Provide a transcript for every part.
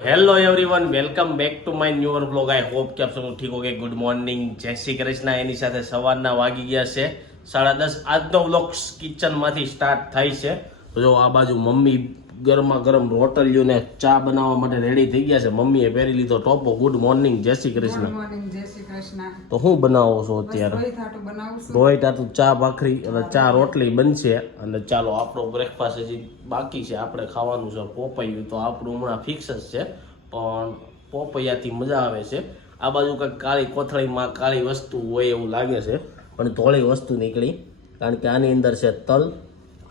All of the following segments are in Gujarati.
Hello everyone welcome back to my new blog I hope કે આપ સૌ ઠીક હોગે ગુડ મોર્નિંગ જય શ્રી કૃષ્ણ એની સાથે સવારના વાગી ગયા છે 10:30 આજનો બ્લોગ કિચનમાંથી સ્ટાર્ટ થાય છે જો આ બાજુ મમ્મી ગરમા ગરમ રોટલીઓ ને ચા બનાવવા માટે રેડી થઈ ગયા છે મમ્મીએ પહેરી લીધો ટોપો ગુડ મોર્નિંગ જય શ્રી કૃષ્ણ ગુડ મોર્નિંગ જય શ્રી કૃષ્ણ તો હું બનાવો છો અત્યારે રોઈ થાટું બનાવું છું રોઈ ટાટું ચા ભાખરી અને ચા રોટલી બનશે અને ચાલો આપણો બ્રેકફાસ્ટ હજી બાકી છે આપણે ખાવાનું છે પોપૈયું તો આપણું હમણાં ફિક્સ જ છે પણ પોપૈયાથી મજા આવે છે આ બાજુ કંઈક કાળી કોથળીમાં કાળી વસ્તુ હોય એવું લાગે છે પણ ધોળી વસ્તુ નીકળી કારણ કે આની અંદર છે તલ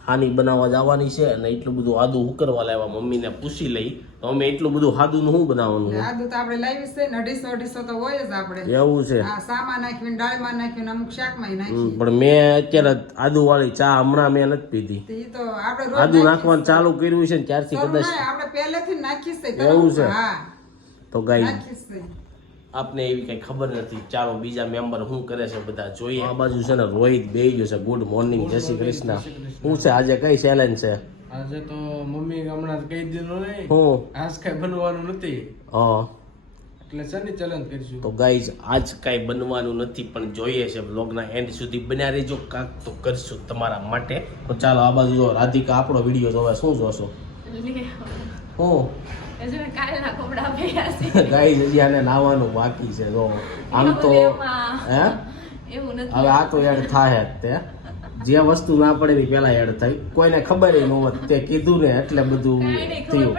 હાની બનાવવા જવાની છે અને એટલું બધું આદુ ઉકરવા લાવ્યા મમ્મીને પૂછી લઈ તો અમે એટલું બધું આદુનું શું બનાવવાનું છે આદુ તો આપણે લાવી છે ને 250 તો હોય જ આપણે એવું છે આ સામા નાખ્યું દાળમાં નાખ્યું અમુક શાકમાં નાખ્યું પણ મેં અત્યારે આદુ વાળી ચા હમણાં મેં નથી પીધી તે તો આપણે રોજ આદુ નાખવાનું ચાલુ કર્યું છે ને ત્યારથી કદાચ આપણે પહેલેથી નાખી છે એવું છે હા તો ગાઈ નાખી છે આપને એવી કઈ ખબર નથી ચાલો બીજા મેમ્બર શું કરે છે બધા જોઈએ આ બાજુ છે ને રોહિત બેહી ગયો છે ગુડ મોર્નિંગ જય શ્રી કૃષ્ણ શું છે આજે કઈ ચેલેન્જ છે આજે તો મમ્મી હમણાં કહી દીધું નહીં હું આજ કઈ બનવાનું નથી હા એટલે શેની ચેલેન્જ કરીશું તો ગાઈઝ આજ કઈ બનવાનું નથી પણ જોઈએ છે બ્લોગના એન્ડ સુધી બન્યા રહેજો કાંક તો કરશું તમારા માટે તો ચાલો આ બાજુ જો રાધિકા આપણો વિડીયો જોવે શું જોશો હું ગાઈઝ હજી આને નાવાનું બાકી છે જો આમ તો હે હવે આ તો એડ થાય જ તે જે વસ્તુ ના પડે એની પેલા એડ થાય કોઈને ખબર ન હોત તે કીધું ને એટલે બધું થયું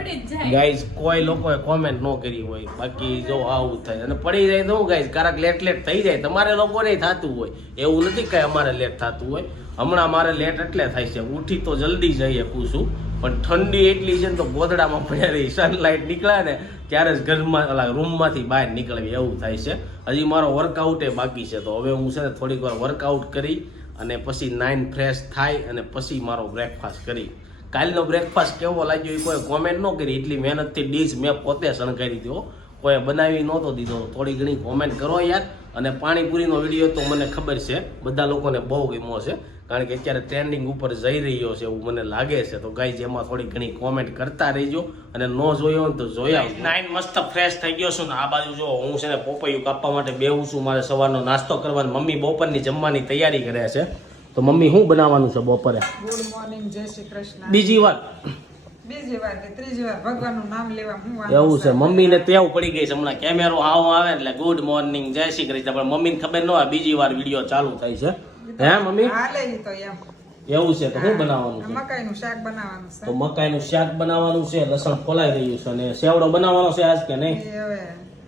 ગાઈઝ કોઈ લોકોએ કોમેન્ટ ન કરી હોય બાકી જો આવું થાય અને પડી જાય તો ગાઈઝ કારક લેટ થઈ જાય તમારે લોકોને થતું હોય એવું નથી કે અમારે લેટ થતું હોય હમણાં મારે લેટ એટલે થાય છે ઉઠી તો જલ્દી જઈએ પૂછું પણ ઠંડી એટલી છે ને તો ગોદડામાં પડ્યા રહી સનલાઇટ નીકળે ને ત્યારે જ ઘરમાં રૂમમાંથી બહાર નીકળવી એવું થાય છે હજી મારો વર્કઆઉટ એ બાકી છે તો હવે હું છે ને થોડીક વાર વર્કઆઉટ કરી અને પછી નાઇન ફ્રેશ થાય અને પછી મારો બ્રેકફાસ્ટ કરી કાલનો બ્રેકફાસ્ટ કેવો લાગ્યો એ કોઈ કોમેન્ટ ન કરી એટલી મહેનતથી ડીશ મેં પોતે શણગારી દીધો કોઈ બનાવી નહોતો દીધો થોડી ઘણી કોમેન્ટ કરો યાર અને પાણીપુરીનો વિડીયો તો મને ખબર છે બધા લોકોને બહુ ગમ્યો છે કારણ કે અત્યારે ટ્રેન્ડિંગ ઉપર જઈ રહ્યો છે એવું મને લાગે છે તો ગાઈઝ એમાં થોડી ઘણી કોમેન્ટ કરતા રહીજો અને ન જોયો હોય તો જોયા નાઇન મસ્ત ફ્રેશ થઈ ગયો છું ને આ બાજુ જો હું છે ને પોપૈયું કાપવા માટે બેહું છું મારે સવારનો નાસ્તો કરવાનો મમ્મી બપોરની જમવાની તૈયારી કરે છે તો મમ્મી શું બનાવવાનું છે બપોરે ગુડ મોર્નિંગ જય શ્રી કૃષ્ણ બીજી વાર કે ત્રીજી વાર ભગવાનનું નામ લેવા હું એવું છે મમ્મીને ટેવ પડી ગઈ છે હમણાં કેમેરો હાવ આવે એટલે ગુડ મોર્નિંગ જય શ્રી કૃષ્ણ પણ મમ્મીને ખબર ન હોય બીજી વાર વિડીયો ચાલુ થાય છે હે મમ્મી હાલે ઈ તો એમ એવું છે તો શું બનાવવાનું છે મકાઈનું શાક બનાવવાનું છે તો મકાઈનું શાક બનાવવાનું છે લસણ ફોલાઈ રહ્યું છે અને સેવડો બનાવવાનો છે આજ કે નહીં એ હવે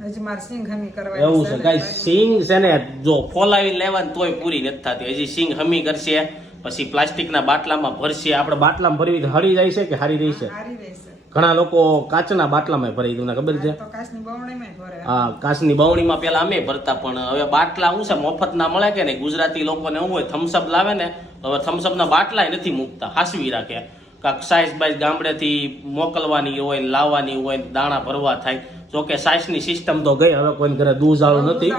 હજી મારે સિંગ હમી કરવાની એવું છે ગાઈસ સિંગ છે ને જો ફોલાવી લેવાની તોય પૂરી નથી થતી હજી સિંગ હમી કરશે પછી પ્લાસ્ટિકના બાટલામાં ભરશે આપણે બાટલામાં ભરવી હળી જાય છે કે હારી રહી છે સારી રહેશે ઘણા લોકો કાચના બાટલામાં ભરી તમને ખબર છે તો કાચની બવણીમાં ભરે હા કાચની બવણીમાં પેલા અમે ભરતા પણ હવે બાટલા શું છે મફત ના મળે કે નહીં ગુજરાતી લોકોને શું હોય થમ્સઅપ લાવે ને તો હવે થમ્સઅપના બાટલા નથી મૂકતા હાસવી રાખે કાંક સાઈઝ બાઈઝ ગામડેથી મોકલવાની હોય લાવવાની હોય દાણા ભરવા થાય જોકે સાઈઝની સિસ્ટમ તો ગઈ હવે કોઈ ઘરે દૂધાળું નથી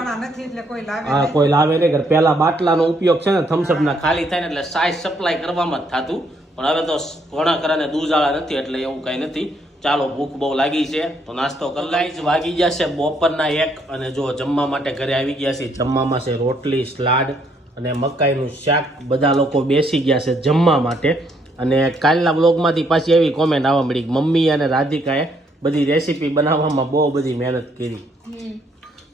એટલે કોઈ લાવે હા કોઈ લાવે નહીં ઘરે પેલા બાટલાનો ઉપયોગ છે ને થમ્સઅપના ખાલી થાય ને એટલે સાઈઝ સપ્લાય કરવામાં જ થતું પણ હવે તો ઘણા ઘરાને દૂધાળા નથી એટલે એવું કઈ નથી ચાલો ભૂખ બહુ લાગી છે તો નાસ્તો કલાઈ જ વાગી જશે બપોરના 1 અને જો જમવા માટે ઘરે આવી ગયા છે જમવામાં છે રોટલી સલાડ અને મકાઈનું શાક બધા લોકો બેસી ગયા છે જમવા માટે અને કાલના બ્લોગમાંથી પાછી એવી કોમેન્ટ આવવા મળી મમ્મી અને રાધિકાએ બધી રેસીપી બનાવવામાં બહુ બધી મહેનત કરી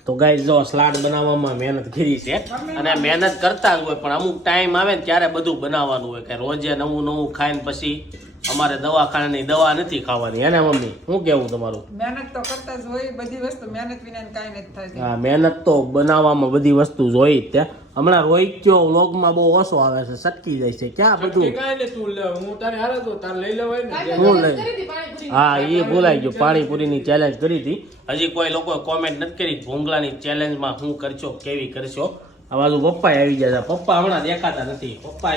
તો ગાઈઝ જો સલાડ બનાવવામાં મહેનત કરી છે અને મહેનત કરતા જ હોય પણ અમુક ટાઈમ આવે ને ત્યારે બધું બનાવવાનું હોય કે રોજે નવું નવું ખાઈને પછી અમારે દવાખાનાની દવા નથી ખાવાની એને મમ્મી શું કેવું તમારું મહેનત તો કરતા જ હોય બધી વસ્તુ મહેનત વિના કાઈ નથી થતી હા મહેનત તો બનાવવામાં બધી વસ્તુ જોઈ જ હમણાં રોહિત વ્લોગમાં બહુ ઓછો આવે છે સટકી જાય છે ક્યાં બધું કાંઈ ને તું લે હું તારે હારે તો તારે લઈ લેવાય ને હું લઈ હા એ ભૂલાઈ ગયું પાણીપુરીની ચેલેન્જ કરી હતી હજી કોઈ લોકો કોમેન્ટ નથી કરી ભૂંગળાની ચેલેન્જમાં શું કરશો કેવી કરશો આ બાજુ પપ્પા આવી ગયા છે પપ્પા હમણાં દેખાતા નથી પપ્પા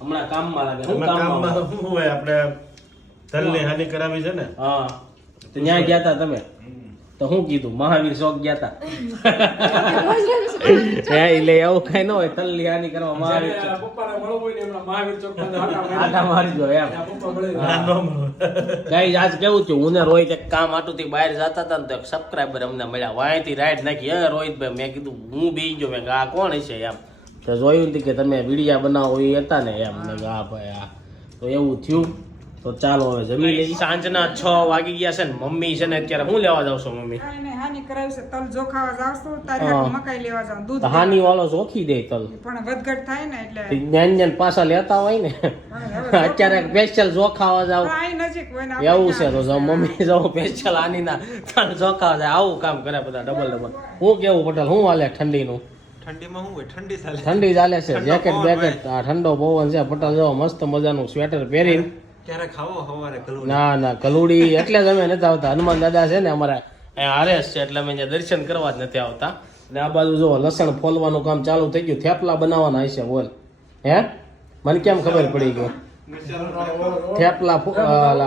હમણાં કામમાં લાગે શું કામમાં હોય આપણે તલની હાનિ કરાવી છે ને હા તો ત્યાં ગયા હતા તમે તો હું કીધું મહાવીર ચોક ગયા હતા એટલે એવું કઈ ન હોય તલ્લી હાની કરવા મહાવીર ચોક પપ્પાને મળવું હોય ને એમના મહાવીર ચોક પર આટા મારી દો એમ પપ્પા મળે ગાઈસ આજ કેવું થયું હું ને રોહિત એક કામ આટુથી બહાર જતા હતા ને તો એક સબસ્ક્રાઈબર અમને મળ્યા વાંયથી રાઈડ નાખી હે રોહિતભાઈ મેં કીધું હું બી ગયો મેં આ કોણ છે એમ તો જોયું કે તમે વિડીયા બનાવો એ હતા ને એમ મેં હા ભાઈ હા તો એવું થયું તો ચાલો હવે જમી લઈએ સાંજના 6 વાગી ગયા છે ને મમ્મી છે ને અત્યારે હું લેવા જાવ છો મમ્મી કાંઈ નહીં, હાની કરાવી છે. તલ જોખાવા જાવશું, તારે હાટુ મકાઈ લેવા જાઉં, દૂધ હાની વાળો જોખી દે તલ પણ વધઘટ થાય ને એટલે જ્ઞાન પાછા લેતા હોય ને અત્યારે સ્પેશિયલ જોખાવા જાવ પણ અહીં નજીક હોય ને એવું છે તો જાવ મમ્મી જાવ સ્પેશિયલ આની ના તલ જોખાવા જાય આવું કામ કરે બધા ડબલ હું કેવું પટેલ હું હાલે ઠંડીનું ઠંડીમાં શું હોય ઠંડી ચાલે ઠંડી ચાલે છે જેકેટ બેકેટ આ ઠંડો પવન છે પટેલ જો મસ્ત મજાનું સ્વેટર પહેરીને ક્યારે ખાવો સવારે કલું ના ના કલુડી એટલે જ અમે નથી આવતા હનુમાન દાદા છે ને અમારા આરએસ છે એટલે અમે ત્યાં દર્શન કરવા જ નથી આવતા અને આ બાજુ જો લસણ ફોલવાનું કામ ચાલુ થઈ ગયું થેપલા બનાવવાના હશે બોલ હે મને કેમ ખબર પડી ગઈ થેપલા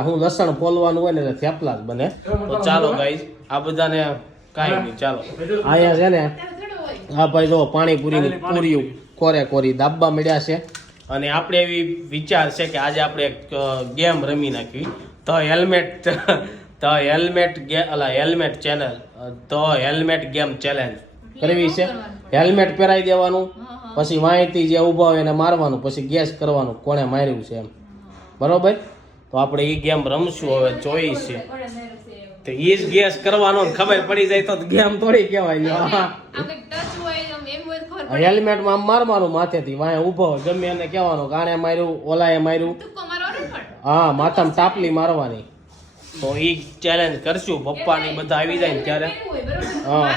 હું લસણ ફોલવાનું હોય ને એટલે થેપલા જ બને તો ચાલો ગાઈસ આ બધાને કાંઈ નહીં ચાલો અહીંયા છે ને હા ભાઈ જો પાણીપુરીની પૂરીયું કોરે કોરી દાબવા મળ્યા છે અને આપણે એવી વિચાર છે કે આજે આપણે એક ગેમ રમી નાખવી તો હેલ્મેટ ચેનલ તો હેલ્મેટ ગેમ ચેલેન્જ કરવી છે હેલ્મેટ પહેરાવી દેવાનું પછી માહિતી જે ઊભા હોય એને મારવાનું પછી ગેસ કરવાનું કોણે માર્યું છે એમ બરોબર તો આપણે એ ગેમ રમશું હવે જોઈ છે તો એ જ ગેસ કરવાનો ને ખબર પડી જાય તો ગેમ થોડી કહેવાય હેલ્મેટમાં આમ મારવાનું માથેથી વાંહે ઊભો હોય ગમે એને કહેવાનું કે આણે માર્યું ઓલાએ માર્યું હા માથામાં તાપલી મારવાની તો એ ચેલેન્જ કરશું પપ્પા ને બધા આવી જાય ને ત્યારે હા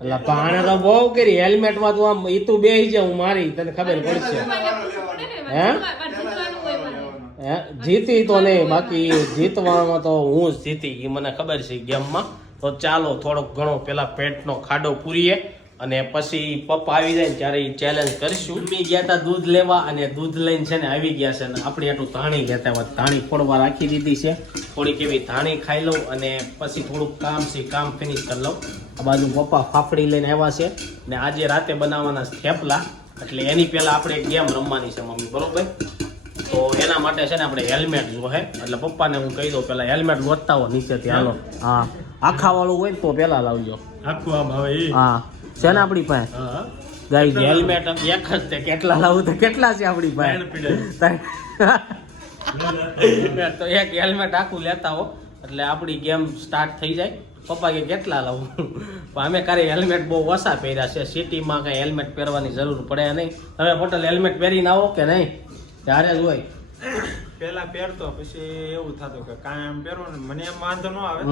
એટલે પાણે તો બહુ કરી હેલ્મેટમાં તું આમ ઈતું બેહી છે હું મારી તને ખબર પડશે હે જીતી તો નહીં બાકી જીતવામાં તો હું જ જીતી એ મને ખબર છે ગેમમાં તો ચાલો થોડોક ઘણો પેલા પેટનો ખાડો પૂરીએ અને પછી પપ્પા આવી જાય ને ત્યારે એ ચેલેન્જ કરીશું મમ્મી ગયા હતા દૂધ લેવા અને દૂધ લઈને છે ને આવી ગયા છે ને આપણે આટલું ધાણી લેતા હોય ધાણી ફોડવા રાખી દીધી છે થોડીક એવી ધાણી ખાઈ લઉં અને પછી થોડુંક કામ છે કામ ફિનિશ કરી લઉં આ બાજુ પપ્પા ફાફડી લઈને આવ્યા છે ને આજે રાતે બનાવવાના થેપલા એટલે એની પહેલા આપણે એક ગેમ રમવાની છે મમ્મી બરોબર તો એના માટે છે ને આપણે હેલ્મેટ જોહે એટલે પપ્પાને હું કહી દઉં પેલા હેલ્મેટ ગોતતા હો નીચેથી હાલો હા આખા વાળું હોય ને તો પેલા લાવજો આખું આમ હવે હા છે ને આપણી પાસે ગાઈસ હેલ્મેટ એક જ છે કેટલા લાવું તો કેટલા છે આપણી પાસે તો એક હેલ્મેટ આખું લેતા હો એટલે આપણી ગેમ સ્ટાર્ટ થઈ જાય પપ્પા કે કેટલા લાવું પણ અમે ક્યારે હેલ્મેટ બહુ ઓછા પહેર્યા છે સિટીમાં કઈ હેલ્મેટ પહેરવાની જરૂર પડે નહીં તમે પટેલ હેલ્મેટ પહેરીને આવો કે નહીં ત્યારે જ હોય પેલા પહેરતો પછી એવું થતું કે કાંઈ આમ પહેરવું ને મને એમ વાંધો ન આવે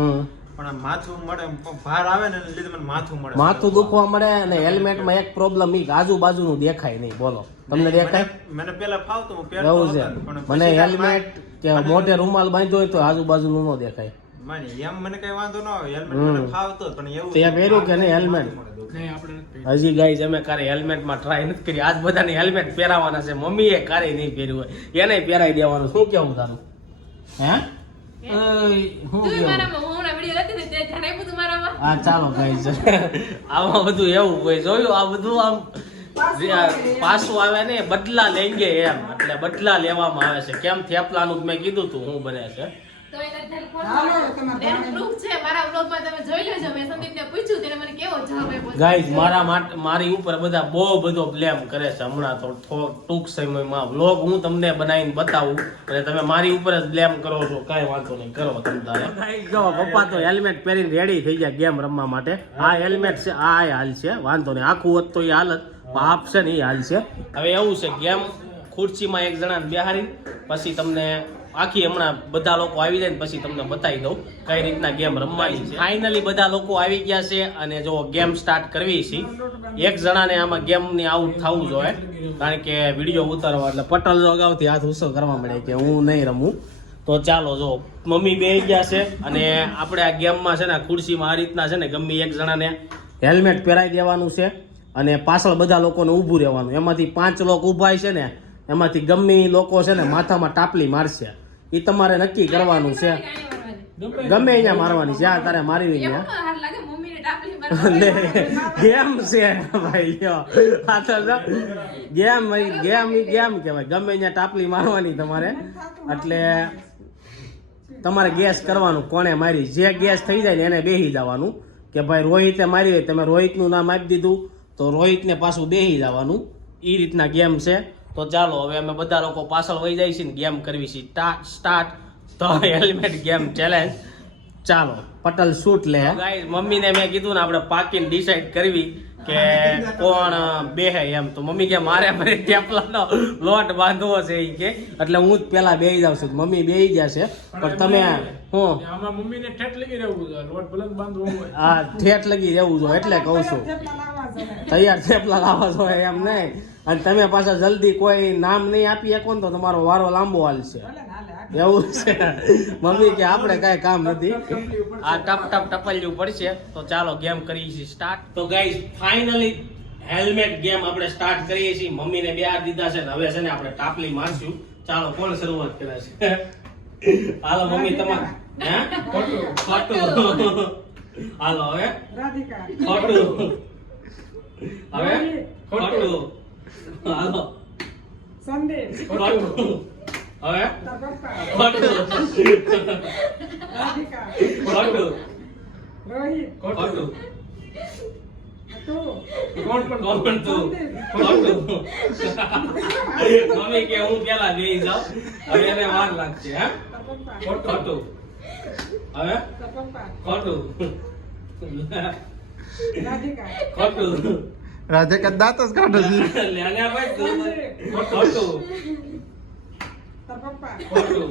પણ આ માથું મળે ભાર આવે ને એને લીધે મને માથું મળે માથું દુખવા મળે અને હેલ્મેટમાં એક પ્રોબ્લેમ ઈ આજુબાજુનું દેખાય નહીં બોલો તમને દેખાય મને પેલા ફાવતું હું પહેરતો એવું હતો છે ને, પણ મને પછી હેલ્મેટ કે મોઢે રૂમાલ બાંધ્યો હોય તો આજુબાજુનું ન દેખાય માની એમ મને કઈ વાંધો ન આવે હેલ્મેટ મને ફાવતો પણ એવું તે પહેર્યું કે નહીં હેલ્મેટ નહીં આપણે નથી હજી ગાઈસ અમે કારે હેલ્મેટમાં ટ્રાય નથી કરી આજ બધાને હેલ્મેટ પહેરાવાના છે મમ્મીએ કારે નહીં પહેર્યું હોય એને પહેરાવી દેવાનું શું કેવું તારું હે શું કેવું હા ચાલો ગાઈસ આમાં બધું એવું હોય જોયું આ બધું આમ પાછું આવે ને બદલા લેંગે એમ એટલે બદલા લેવામાં આવે છે કેમ થેપલાનું મેં કીધું તું હું બને છે ગાઈસ મારી ઉપર બધા બહુ બધો બ્લેમ કરે છે હમણાં તો ટૂંક સમયમાં વ્લોગ હું તમને બનાવીને બતાવું અને તમે મારી ઉપર જ બ્લેમ કરો છો કાંઈ વાંધો નહીં કરો તમે તારે ગાઈસ જો પપ્પા તો હેલ્મેટ પહેરીને રેડી થઈ ગયા ગેમ રમવા માટે આ હેલ્મેટ છે આ હાલ છે વાંધો નહીં આખું હોત તો એ હાલત હાફ છે ને એ હાલ છે હવે એવું છે ગેમ ખુરશીમાં એક જણાને બેહારી પછી તમને આખી હમણાં બધા લોકો આવી જાય ને પછી તમને બતાવી દઉં કઈ રીતના ગેમ રમવાની છે ફાઇનલી બધા લોકો આવી ગયા છે અને જો ગેમ સ્ટાર્ટ કરવી છે એક જણાને આમાં ગેમની આઉટ થવું જોઈએ કારણ કે વિડીયો ઉતારવા એટલે પટલ જો અગાઉથી હાથ ઉસો કરવા મળે કે હું નહીં રમું તો ચાલો જો મમ્મી બેસી ગયા છે અને આપણે આ ગેમમાં છે ને ખુરશીમાં આ રીતના છે ને ગમે એક જણાને હેલ્મેટ પહેરાવી દેવાનું છે અને પાછળ બધા લોકોને ઊભું રહેવાનું એમાંથી 5 લોકો ઊભા છે ને એમાંથી ગમે લોકો છે ને માથામાં ટાપલી મારશે એ તમારે નક્કી કરવાનું છે ગમે અહીંયા મારવાની જ્યાં તારે મારી એવું ત્યાં ન હાર લાગે મમ્મીને ટાપલી મારવા. ગેમ છે ભાઈ યો આ તો ગેમ કહેવાય ગમે અહીંયા ટાપલી મારવાની તમારે એટલે તમારે ગેસ કરવાનું કોણે મારી જે ગેસ થઈ જાય ને એને બેહી જવાનું કે ભાઈ રોહિતે મારી હોય તમે રોહિતનું નામ આપી દીધું તો રોહિતને પાછું બેહી જવાનું એ રીતના ગેમ છે તો ચાલો હવે અમે બધા લોકો પાછળ વહી જાય છે ને ગેમ કરવી છે સ્ટાર્ટ તો હેલ્મેટ ગેમ ચેલેન્જ ચાલો પટલ શૂટ લે ગાઈસ મમ્મીને મેં કીધું ને આપણે પાકીને ડિસાઈડ કરવી કે કોણ બેહે એમ તો મમ્મી કે મારે થેપલાનો લોટ બાંધવો છે ઈ કે એટલે હું જ પેલા બેહી જાઉં છું મમ્મી બેહી જશે પણ તમે હું આમાં મમ્મીને ઠેઠ લગી રહેવું છે લોટ ભલે બાંધવો હોય આ ઠેઠ લગી રહેવું જોઈએ એટલે કહું છું થેપલા લાવવા જોઈએ. તૈયાર થેપલા લાવવા જોઈએ એમ નહીં અને તમે પાછા જલ્દી કોઈ નામ નહીં આપી શકો ને તો તમારો વારો લાંબો હાલશે ભલે ને હાલે, આ એવું છે મમ્મી કે આપણે કઈ કામ નથી આ ટપ ટપલ્યું પડશે તો ચાલો ગેમ કરીએ છીએ સ્ટાર્ટ તો ગાઈઝ ફાઇનલી હેલ્મેટ ગેમ આપણે સ્ટાર્ટ કરીએ છીએ મમ્મીને બેહાર દીધા છે ને હવે છે ને આપણે ટાપલી મારશું ચાલો કોણ શરૂઆત કરે છે હાલો મમ્મી તમારે હે ખોટું હાલો હવે રાધિકા ખોટું હવે ખોટું હાલો સંદીપ ખોટું હવે તાર પપ્પા ખોટું રાધિકા ખોટું રોહિત ખોટું તું કોણ તું ખોટું મમ્મી કે હું પેલા બેહી જાઉં હવે એને વાર લાગશે હે તાર પપ્પા ખોટું હવે તાર પપ્પા ખોટું રાધિકા ખોટું રાધિકા દાંત જ કાઢે છે. લે આને ભાઈ તું ખોટું તાર પપ્પા ખોટું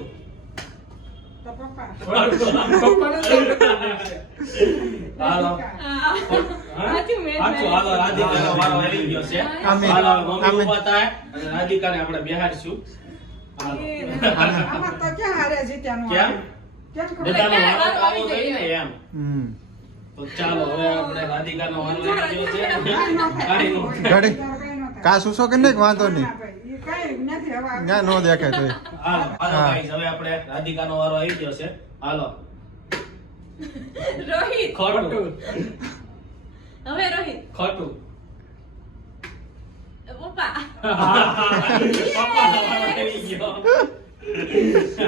તાર પપ્પા હાલો સાચું મેં સાચું હાલો રાધિકાનો વારો આવી ગયો છે હાલો મમ્મી ઊભા થાય અને રાધિકાને આપણે બેહાડશું હાલો આમાં તો ક્યાં હારે જીત્યાનું કેમ? આવે? કેમ ખબર? બધાનો વારો વારો આવવો આવી જોઈએ ને એમ હમ. તો ચાલો હવે આપણે રાધિકાનો વારો આવી ગયો છે કાંઈ ન થાય. કાંઈ નો થાય. ઘડી કાંઈ ન થાય. કા સુસો કે નહીં વાંધો નહીં ના ભાઈ, ઈ કાંઈ નથી હવે ના નો દેખાય તો હાલો હાલો હા. guys, હવે આપણે રાધિકાનો વારો આવી ગયો છે હાલો રોહિત ખોટું હવે રોહિત ખોટું પપ્પા પપ્પાનો વારો આવી ગયો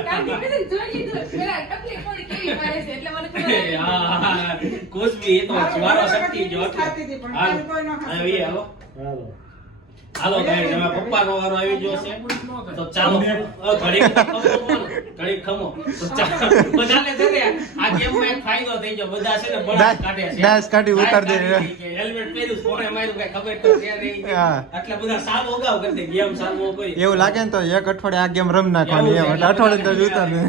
કાકી મેં જોઈ લીધું પેલા ટપલી કોડી કેવી મારે છે એટલે મને ખબર આવી. હા કુછ ભી એ તો વારો શક્તિ જો ખાતી હતી, પણ હાલો કોઈ ન ખાતું. આવી હાલો હાલો guys, હવે પપ્પાનો વારો આવી ગયો છે તો ચાલો ઘડીક ખમો તો ચાલો બધાને છે ને આ ગેમમાં એક ફાયદો થઈ ગયો બધા છે ને બળદ કાઢે છે ડાયસ કાઢી ઉતાર દે. હેલ્મેટ પહેર્યું કોણે માર્યું કઈ ખબર તો છે નહીં હા. એટલે બધા સાવ ઓગાવ કરી દે ગેમ સાવ કરી એવું લાગે ને તો એક અઠવાડિયે આ ગેમ રમ નાખવાની એમ એટલે અઠવાડિયે તો જોતા ને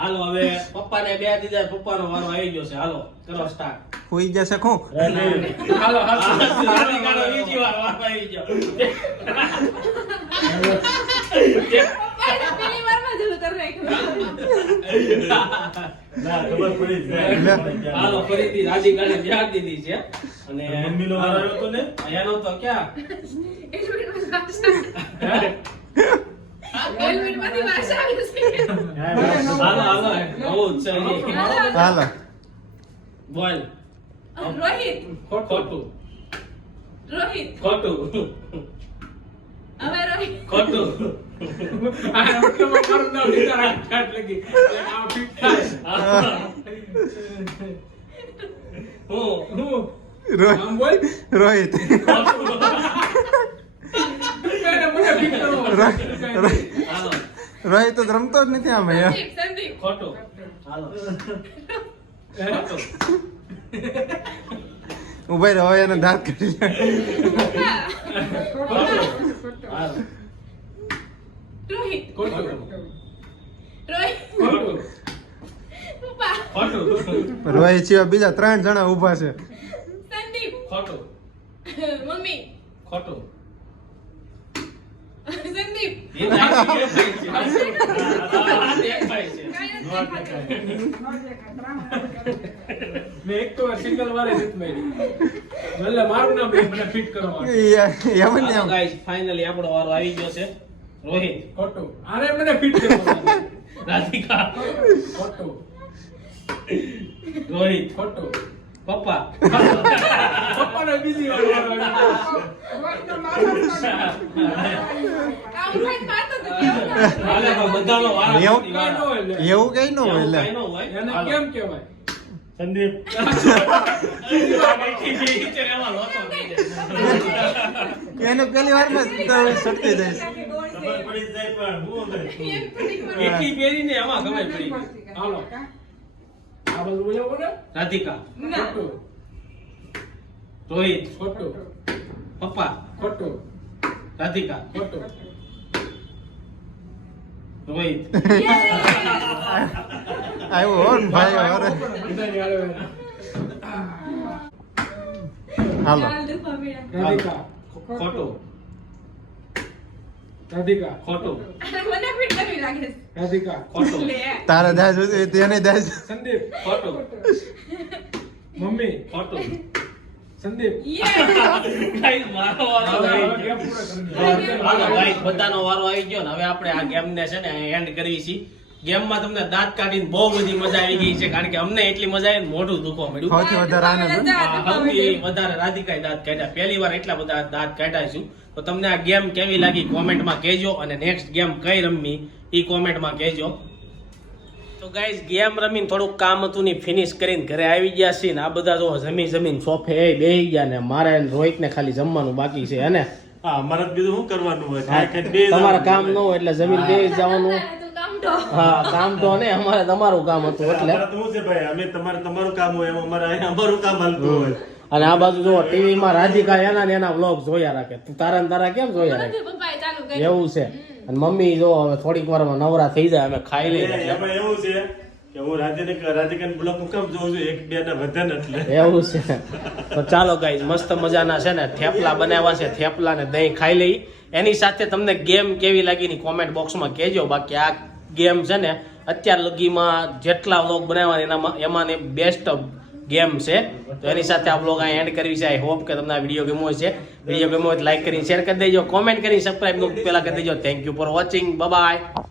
હાલો હવે પપ્પાને બે દીધા પપ્પાનો વારો આવી ગયો છે હાલો કરો સ્ટાર્ટ હોઈ જશે ખું હાલો રાધિકાનો બીજી વાર વારો આવી ગયો પપ્પાએ તો પેલી વારમાં જ એવું કરી નાખ્યું. હાલો ફરીથી રાધિકાને બેહાડ દીધી છે અને મમ્મીનો વારો આવ્યો તો ને? એનો તો ક્યાં હેલ્મેટમાં ભાષા હેલ્મેટમાંથી ભાષા આવી છે. હાલો હાલો બહુ જ છે હાલો બોલ રોહિત ખોટું રોહિત ખોટું હવે રોહિત ખોટું રોહિત હાલો રોહિત તો રમતો જ નથી આમાં યાર. સંદીપ ખોટું હાલો ખોટું ઉભા રહો હવે એનો દાંત કાઢી લે. હાલો રોહિત ખોટું રોહિત ખોટું પપ્પા ખોટું રોહિત સિવાય બીજા 3 જણા ઊભા છે. સંદીપ ખોટું મમ્મી ખોટું સંદીપ એ દેખાય છે દેખાય છે કાંઈ નથી દેખાતું. ન દેખાય, ત્રાણ મેં એક તો સિંગલ વારે જીત મારી એટલે મારું નામ મને ફિટ કરવા માટે. એમ ને હાલો એમ ગાઈસ ફાઇનલી આપણો વારો આવી ગયો છે રોહિત ખોટું આને મને ફિટ કરવા માટે. રાધિકા ખોટું રોહિત ખોટું. પપ્પા પપ્પાને બીજી વાર વારો આવ્યો. રોજનો માથા આ ઉઠાઈને મારતો તો કેવું ના હાલે પણ બધાનો વારો એવું? નથી વારો. એવું કઈ ન હોય એવું લે કાંઈ ન હોય. એને હાલો. કેમ કહેવાય? સંદીપ એમાં લોચો થઈ જાય. એને પેલી વાર માં સટકી જઈશ એટલી પહેરીને એમાં ખબર પડી ગઈ. હાલો. આ બાજુ બોલાવો ને? રાધિકા ના ખોટું. રોહિત ખોટું. પપ્પા ખોટું. રાધિકા ખોટું. રોહિત આવ્યો હો ને ભાઈ વારે બધાની હારે હોય. હાલો ચાલ દુખવા મળ્યા રાધિકા. ખોટું રાધિકા. ખોટું મને ફીટ કરવી લાગે છે. રાધિકા. ખોટું લે તારે દાજ હોય તેને દાજ સંદીપ. ખોટું મમ્મી. ખોટું સંદીપ. ગાઈસ મારો વારો હવે આવી ગેમ ગયો. પૂરો કરી દો. હાલો ગાઈસ બધાનો વારો આવી ગયો ને હવે આપણે આ ગેમ ને છે ને એન્ડ કરવી છે. ગેમમાં તમને દાંત કાઢીને બહુ બધી મજા આવી ગઈ છે કારણ કે અમને એટલી મજા આવી ને મોઢું દુખવા મળ્યું. સૌથી વધારે આનંદ હોય. સૌથી વધારે રાધિકાએ દાંત કાઢ્યા. પહેલી વાર એટલા બધા દાંત કાઢ્યા છું. તો તમને આ ગેમ કેવી લાગી કોમેન્ટમાં કહેજો અને નેક્સ્ટ ગેમ કઈ રમવી ઈ કોમેન્ટમાં કહેજો. તો ગાઈસ ગેમ રમીને થોડુંક કામ હતું ને ફિનિશ કરીને ઘરે આવી ગયા છીએ ને આ બધા જો જમીન સોફે બેહી ગયા ને મારે અને રોહિતને ખાલી જમવાનું બાકી છે હે ને અમારે તો બીજું શું કરવાનું હોય ખાઈ ખાઈને બેસી તમારે જવાનું. કામ ન હોય એટલે જમીન બેહી જવાનું. તું કામ તો હા કામ તો ને અમારે તમારું કામ હતું એટલે અમારે તો શું છે ભાઈ અમે તમારું કામ હોય એમ અમારે અહીંયા અમારું કામ હાલતું હોય અને આ બાજુ જો ટીવી માં રાધિકા એના ને એના વ્લોગ જોયા રાખે તું તારા ને તારા કેમ જોયા રાખે નથી પપ્પાએ ચાલુ કર્યું એવું છે અને મમ્મી જો હવે થોડીક વારમાં નવરા થઈ જાય અમે ખાઈ લઈએ એટલે. એમાં એવું છે કે હું રાધિકાને બ્લોક હું કામ જોઉં છું એક બે ના વધે ને એટલે એવું છે તો ચાલો ગાઈઝ મસ્ત મજાના છે ને થેપલા બનાવ્યા છે થેપલા ને દહીં ખાઈ લઈ એની સાથે તમને ગેમ કેવી લાગી ની કોમેન્ટ બોક્સમાં કહેજો બાકી આ ગેમ છે ને અત્યાર લગીમાં જેટલા વ્લોગ બનાવ્યા એમાં બેસ્ટ ગેમ છે તો એની સાથે આ વ્લોગ અહીં એન્ડ કરવી છે આઈ હોપ કે તમને આ વિડીયો ગમ્યો છે વિડીયો ગમ્યો હોય તો લાઈક કરીને શેર કરી દેજો કોમેન્ટ કરીને સબસ્ક્રાઇબ પેલા કરી દેજો thank you for watching bye bye